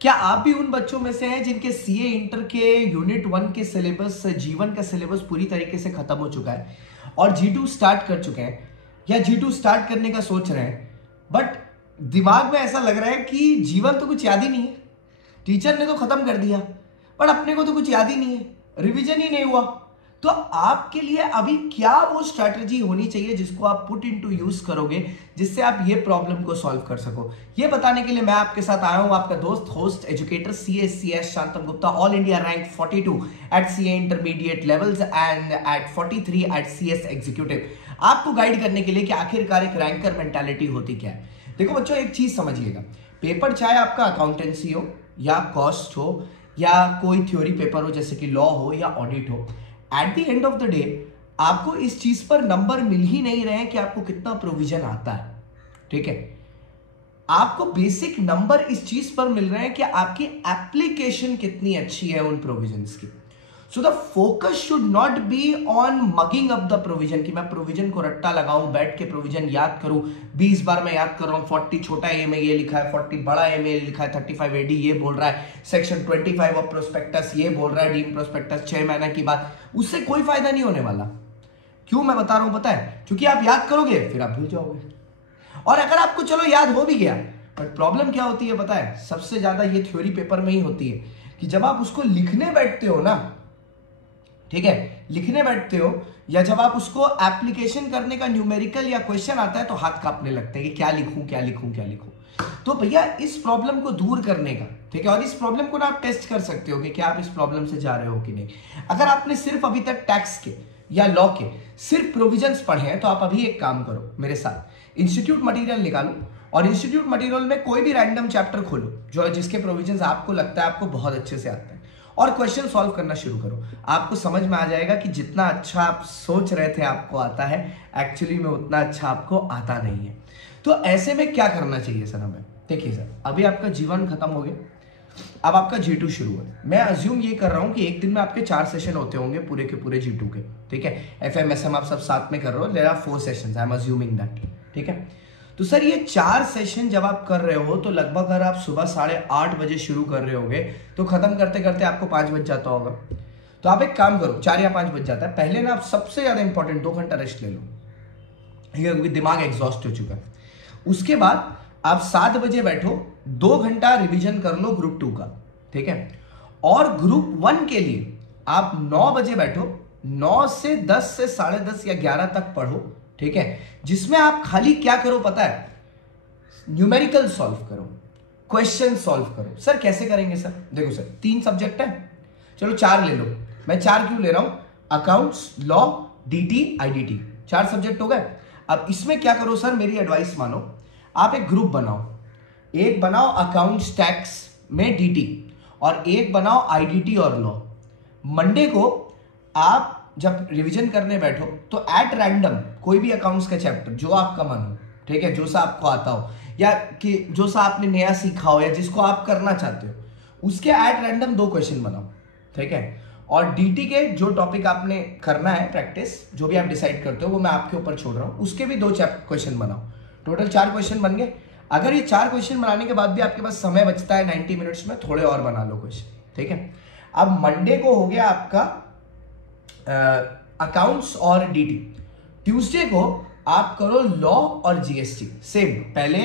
क्या आप भी उन बच्चों में से हैं जिनके सीए इंटर के यूनिट 1 के सिलेबस, जीवन का सिलेबस पूरी तरीके से खत्म हो चुका है और G2 स्टार्ट कर चुके हैं या G2 स्टार्ट करने का सोच रहे हैं, बट दिमाग में ऐसा लग रहा है कि जीवन तो कुछ याद ही नहीं है, टीचर ने तो खत्म कर दिया बट अपने को तो कुछ याद ही नहीं है, रिवीजन ही नहीं हुआ। तो आपके लिए अभी क्या वो स्ट्रैटेजी होनी चाहिए जिसको आप पुट इनटू यूज करोगे जिससे आप ये प्रॉब्लम को सॉल्व कर सको, ये बताने के लिए मैं आपके साथ आया हूं, आपका दोस्त, host, educator, CSCS Shantam Gupta, all India rank 42 at CA intermediate levels and at 43 at CS executive, आपको गाइड करने के लिए कि आखिरकार एक रैंकर मेंटालिटी होती क्या है। देखो बच्चों, एक चीज समझिएगा, पेपर चाहे आपका अकाउंटेंसी हो या कॉस्ट हो या कोई थ्योरी पेपर हो जैसे कि लॉ हो या ऑडिट हो, at the end of the day आपको इस चीज पर नंबर मिल ही नहीं रहे हैं कि आपको कितना प्रोविजन आता है, ठीक है। आपको बेसिक नंबर इस चीज पर मिल रहे हैं कि आपकी एप्लीकेशन कितनी अच्छी है उन प्रोविजंस की। So the focus should not be on mugging up the provision, कि मैं प्रोविजन को रट्टा लगाऊं, बैठ के प्रोविजन याद करूं, 20 बार मैं याद कर रहा हूं, 40 छोटा ए में ये लिखा है, 40 बड़ा ए में लिखा है, 35 AD ये बोल रहा है, सेक्शन 25 ऑफ प्रोस्पेक्टस ये बोल रहा है, डीम प्रोस्पेक्टस 6 महीने की बात, उससे कोई फायदा नहीं होने वाला। क्यों मैं बता रहा हूं पता है? क्योंकि आप याद करोगे फिर आप भूल जाओगे, और अगर आपको चलो याद हो भी गया, बट प्रॉब्लम क्या होती है पता है? सबसे ज्यादा ये थ्योरी पेपर में ही होती है कि जब आप उसको लिखने बैठते हो ना, ठीक है, लिखने बैठते हो या जब आप उसको एप्लीकेशन करने का न्यूमेरिकल या क्वेश्चन आता है तो हाथ कांपने लगते हैं कि क्या लिखूं क्या लिखूं क्या लिखूं। तो भैया इस प्रॉब्लम को दूर करने का, ठीक है, और इस प्रॉब्लम को ना आप टेस्ट कर सकते हो कि क्या आप इस प्रॉब्लम से जा रहे हो कि नहीं। अगर आपने सिर्फ अभी तक टैक्स के या लॉ के सिर्फ प्रोविजंस पढ़े हैं तो आप अभी एक काम करो मेरे साथ, इंस्टीट्यूट मटेरियल निकालो और इंस्टीट्यूट मटेरियल में कोई भी रैंडम चैप्टर खोलो जो जिसके प्रोविजंस आपको लगता है आपको बहुत अच्छे से आते हैं और क्वेश्चन सॉल्व करना शुरू करो। आपको समझ में आ जाएगा कि जितना अच्छा आप सोच रहे थे आपको आता है, एक्चुअली में उतना अच्छा आपको आता नहीं है। तो ऐसे में क्या करना चाहिए सर हमें? देखिए सर, अभी आपका जीवन खत्म हो गया, अब आपका G2 शुरू है। मैं अज्यूम ये कर रहा हूं कि एक दिन में आपके 4 सेशन होते होंगे पूरे के पूरे G2 के, ठीक है। FM SM आप सब साथ में कर रहे हो, there are 4 sessions, I am assuming that, ठीक है। तो सर ये 4 सेशन जब आप कर रहे हो तो लगभग अगर आप सुबह 8:30 बजे शुरू कर रहे होगे तो खत्म करते करते आपको 5 बज जाता होगा। तो आप एक काम करो, 4 या 5 बज जाता है, पहले ना आप सबसे ज्यादा इंपॉर्टेंट 2 घंटा रेस्ट ले लो, क्योंकि दिमाग एग्जॉस्ट हो चुका है। उसके बाद आप 7 बजे बैठो, 2 घंटा रिवीजन कर लो ग्रुप 2 का, ठीक है। और ग्रुप 1 के लिए आप 9 बजे बैठो, 9 से 10 से 10:30 या 11 तक पढ़ो, ठीक है, जिसमें आप खाली क्या करो पता है? न्यूमेरिकल सॉल्व करो, क्वेश्चन सॉल्व करो। सर कैसे करेंगे सर? देखो सर 3 सब्जेक्ट है, चलो 4 ले लो। मैं 4 क्यों ले रहा हूं? Accounts, law, DT, IDT, 4 subject हो गए। अब इसमें क्या करो सर, मेरी एडवाइस मानो, आप एक ग्रुप बनाओ, एक बनाओ अकाउंट्स टैक्स में DT और एक बनाओ IDT और लॉ। मंडे को आप जब रिवीजन करने बैठो तो एट रैंडम कोई भी अकाउंट्स का चैप्टर जो आपका मन हो, ठीक है, जो सा आपको आता हो या कि जो सा आपने नया सीखा हो या जिसको आप करना चाहते हो, उसके एट रैंडम 2 क्वेश्चन बनाओ, ठीक है। और DT के जो टॉपिक आपने करना है प्रैक्टिस, जो भी आप डिसाइड करते हो वो मैं आपके ऊपर छोड़ रहा हूं, उसके भी 2 क्वेश्चन बनाओ। टोटल 4 क्वेश्चन बन गए। अगर ये 4 क्वेश्चन बनाने के बाद भी आपके पास समय बचता है 90 मिनट्स में, थोड़े और बना लो क्वेश्चन, ठीक है। अब मंडे को हो गया आपका अकाउंट्स और DT। ट्यूसडे को आप करो लॉ और GST, सेम पहले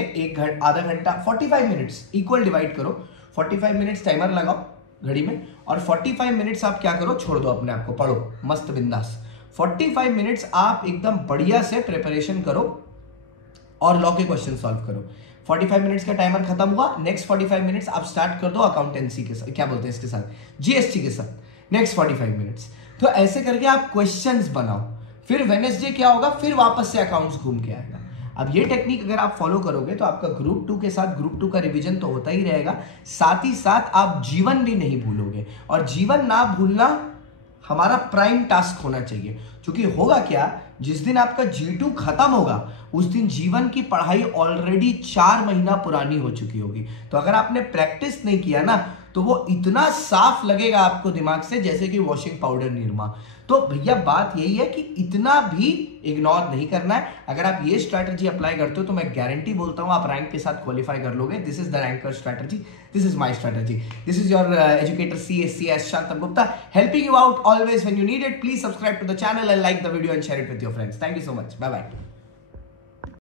आधा घंटा 45 मिनट्स इक्वल डिवाइड करो, 45 मिनट्स टाइमर लगाओ घड़ी में और 45 मिनट्स आप क्या करो, छोड़ दो अपने आप को, पढ़ो मस्त बिंदास। 45 मिनट्स आप एकदम बढ़िया से प्रिपरेशन करो और लॉ के क्वेश्चन सॉल्व करो। 45 मिनट्स का टाइमर खत्म हुआ, नेक्स्ट 45 मिनट्स आप स्टार्ट कर दो अकाउंटेंसी के साथ, क्या बोलते हैं इसके साथ, GST के साथ, नेक्स्ट 45 मिनट्स। तो ऐसे करके आप क्वेश्चंस बनाओ, फिर वेडनेसडे क्या होगा, फिर वापस से अकाउंट्स घूम के आएगा। अब ये टेक्निक अगर आप फॉलो करोगे तो आपका ग्रुप 2 के साथ ग्रुप 2 का रिवीजन तो होता ही रहेगा, साथ ही साथ आप जीवन भी नहीं भूलोगे। और जीवन ना भूलना हमारा प्राइम टास्क होना चाहिए, क्योंकि होगा क्या, जिस दिन आपका G2 खत्म होगा उस दिन जीवन की पढ़ाई ऑलरेडी 4 महीना पुरानी हो चुकी होगी। तो अगर आपने प्रैक्टिस नहीं किया ना तो वो इतना साफ लगेगा आपको दिमाग से जैसे कि वॉशिंग पाउडर निरमा। तो भैया बात यही है कि इतना भी इग्नोर नहीं करना है। अगर आप ये स्ट्रैटेजी अप्लाई करते हो तो मैं गारंटी बोलता हूं आप रैंक के साथ क्वालिफाई कर लोगे। This is the ranker strategy, this is my strategy, this is your educator CS Shantanu Gupta, helping you out always when you need it. Please subscribe to the channel and like the video and share it with your friends. Thank you so much. Bye bye.